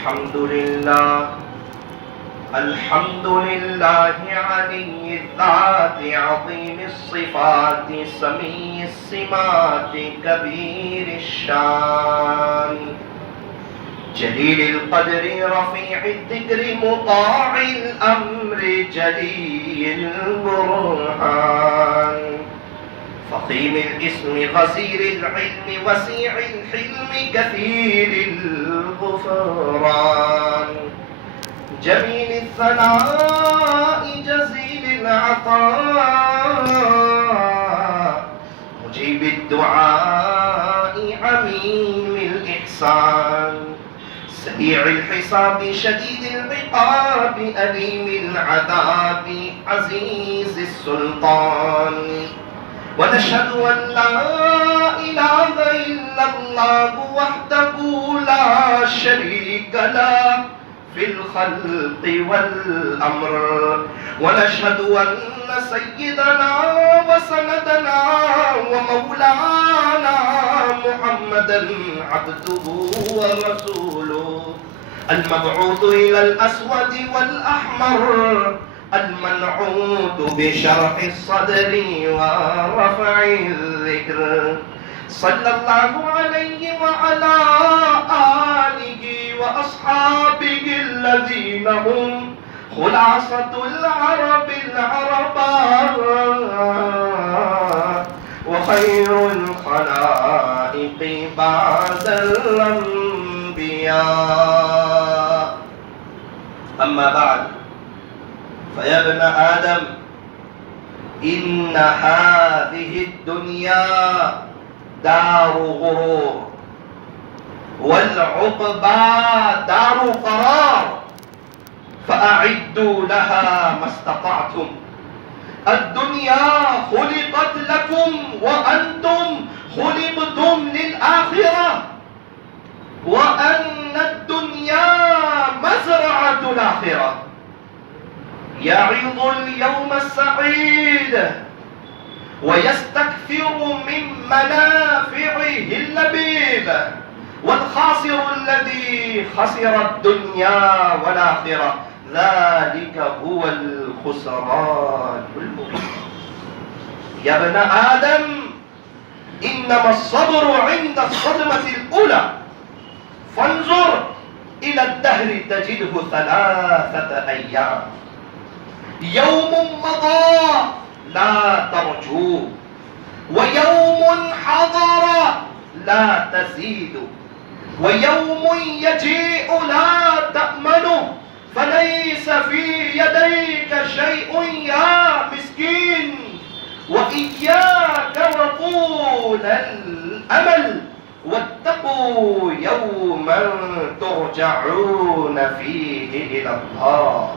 الحمد لله الحمد لله علي الذات عظيم الصفات سمي السمات كبير الشان جليل القدر رفيع الذكر مطاع الأمر جلي البرهان فخيم الاسم غزير العلم وسيع الحلم كثير الغفران جميل الثناء جزيل العطاء مجيب الدعاء عميم الإحسان سريع الحساب شديد العقاب أليم العذاب عزيز السلطان ونشهد أن لا إله إلا الله وحده لا شريك له في الخلق والأمر ونشهد أن سيدنا وسندنا ومولانا محمدا عبده ورسوله المبعوث إلى الأسود والأحمر المنعوت بشرح الصدر ورفع الذكر صلى الله عليه وعلى آله وأصحابه الذين هم خلاصة العرب العرباء وخير الخلائق بعد الأنبياء أما بعد فيا ابن آدم إن هذه الدنيا دار غرور والعقبى دار قرار فأعدوا لها ما استطعتم الدنيا خلقت لكم وأنتم خلقتم للآخرة وأن الدنيا مزرعة الآخرة يعظ اليوم السعيد ويستكثر من منافعه اللبيب والخاسر الذي خسر الدنيا والآخرة ذلك هو الخسران المبين يا ابن آدم إنما الصبر عند الصدمة الأولى فانظر إلى الدهر تجده 3 أيام يوم مضى لا ترجوه ويوم حضر لا تزيد ويوم يجيء لا تأمنه فليس في يديك شيء يا مسكين وإياك وطول الأمل واتقوا يوما ترجعون فيه إلى الله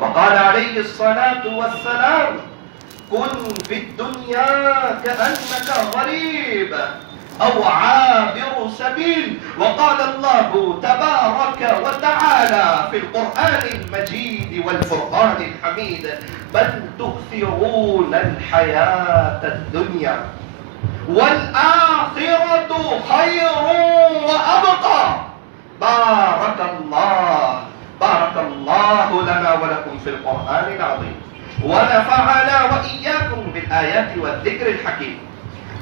وقال عليه الصلاة والسلام كن في الدنيا كأنك غريب أو عابر سبيل وقال الله تبارك وتعالى في القرآن المجيد والفرقان الحميد بل تؤثرون الحياة الدنيا والآخرة خير وأبقى بارك الله لنا ولكم في القرآن العظيم ونفعنا وإياكم بالآيات والذكر الحكيم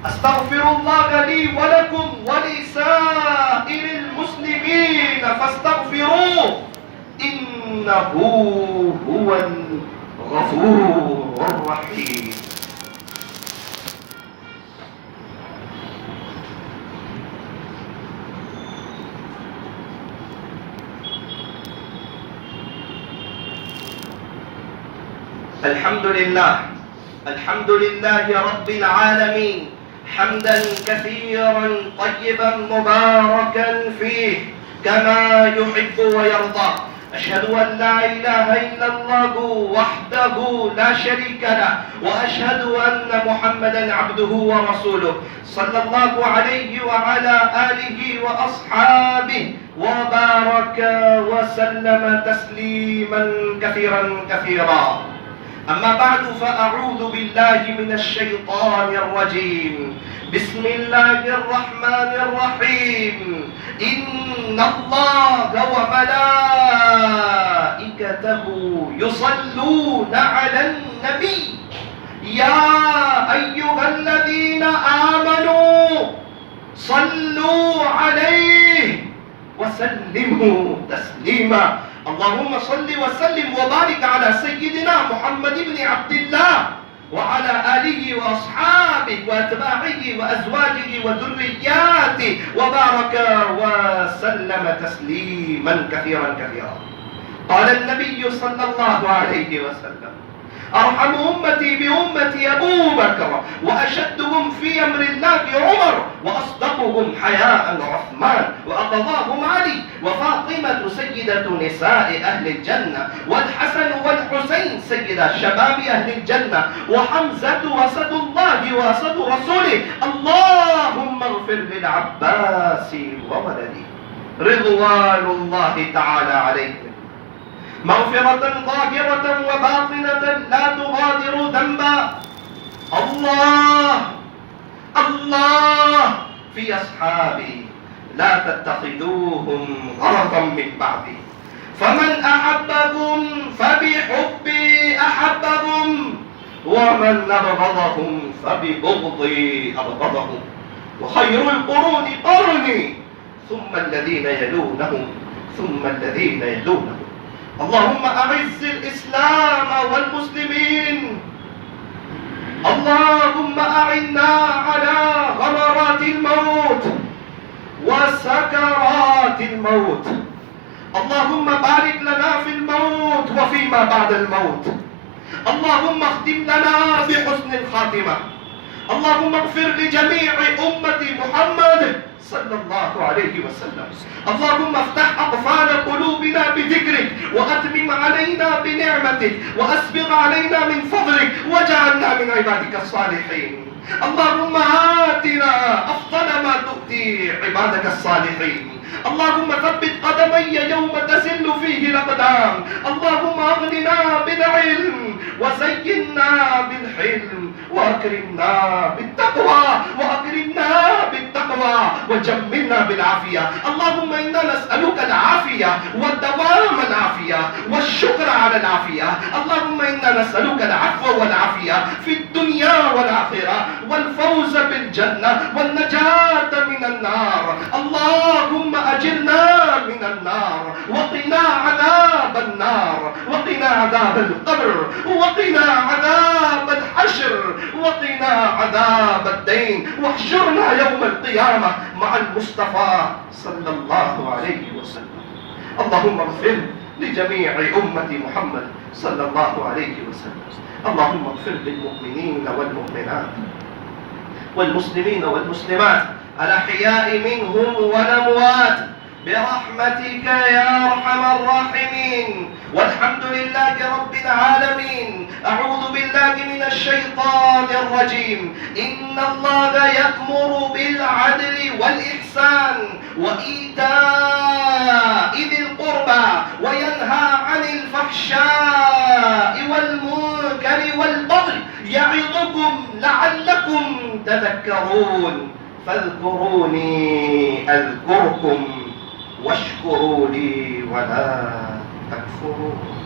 أستغفر الله لي ولكم ولسائر المسلمين فاستغفروه إنه هو الغفور الرحيم الحمد لله رب العالمين حمدا كثيرا طيبا مباركا فيه كما يحب ويرضى أشهد أن لا إله إلا الله وحده لا شريك له وأشهد أن محمدا عبده ورسوله صلى الله عليه وعلى آله وأصحابه وبارك وسلم تسليما كثيرا أما بعد فأعوذ بالله من الشيطان الرجيم. بسم الله الرحمن الرحيم. إن الله وملائكته يصلون على النبي يا أيها الذين آمنوا صلوا عليه وسلموا تسليما. اللهم صل وسلم وبارك على سيدنا محمد بن عبد الله وعلى آله وأصحابه وأتباعه وأزواجه وذرياته وبارك وسلم تسليما كثيرا كثيرا. قال النبي صلى الله عليه وسلم: أرحم أمتي بأمتي أبو بكر، وأشدهم في أمر الله عمر، وأصدقهم حياء عثمان، وأقضاهم علي، وفاطمة سيدة نساء أهل الجنة، والحسن والحسين سيدا شباب أهل الجنة، وحمزة وسد الله وسد رسوله. اللهم اغفر للعباس وولده رضوان الله تعالى عليهم مغفرة ظاهرة وباطنة لا تغادر ذنبا. الله في أصحابي لا تتخذوهم غرضا من بعدي، فمن أحبهم فبحبي أحبهم، ومن أبغضهم فببغضي أبغضهم، وخير القرون قرني ثم الذين يلونهم ثم الذين يلونهم. اللهم أعز الإسلام والمسلمين. اللهم أعنا على غمرات الموت وسكرات الموت. اللهم بارك لنا في الموت وفيما بعد الموت. اللهم اختم لنا بحسن الخاتمة. اللهم اغفر لجميع أمة محمد صلى الله عليه وسلم. اللهم افتح أقفال قلوبنا بذكرك، وأتمم علينا بنعمتك، وأسبغ علينا من فضلك، واجعلنا من عبادك الصالحين. اللهم آتنا أفضل ما تؤتي عبادك الصالحين. اللهم ثبت قدمي يوم تزل فيه الأقدام. اللهم أغننا بالعلم وزينا بالحلم، وأكرمنا بالتقوى وجملنا بالعافية. اللهم إنا نسألك العافية والدوام العافية والشكر على العافية. اللهم إنا نسألك العفو والعافية في الدنيا والآخرة، والفوز بالجنة والنجاة من النار. اللهم أجرنا من النار، وقنا عذاب النار، وقنا عذاب القبر، وقنا عذاب الحشر، وقنا عذاب الدين، واحشرنا يوم القيامة مع المصطفى صلى الله عليه وسلم. اللهم اغفر لجميع أمة محمد صلى الله عليه وسلم. اللهم اغفر للمؤمنين والمؤمنات والمسلمين والمسلمات الأحياء منهم والأموات برحمتك يا أرحم الراحمين. والحمد لله رب العالمين. أعوذ بالله من الشيطان الرجيم. إن الله يأمر بالعدل والإحسان وإيتاء ذي القربى وينهى عن الفحشاء والمنكر والبغي يعظكم لعلكم تذكرون. فاذكروني أذكركم واشكروا لي ولا تكفرون.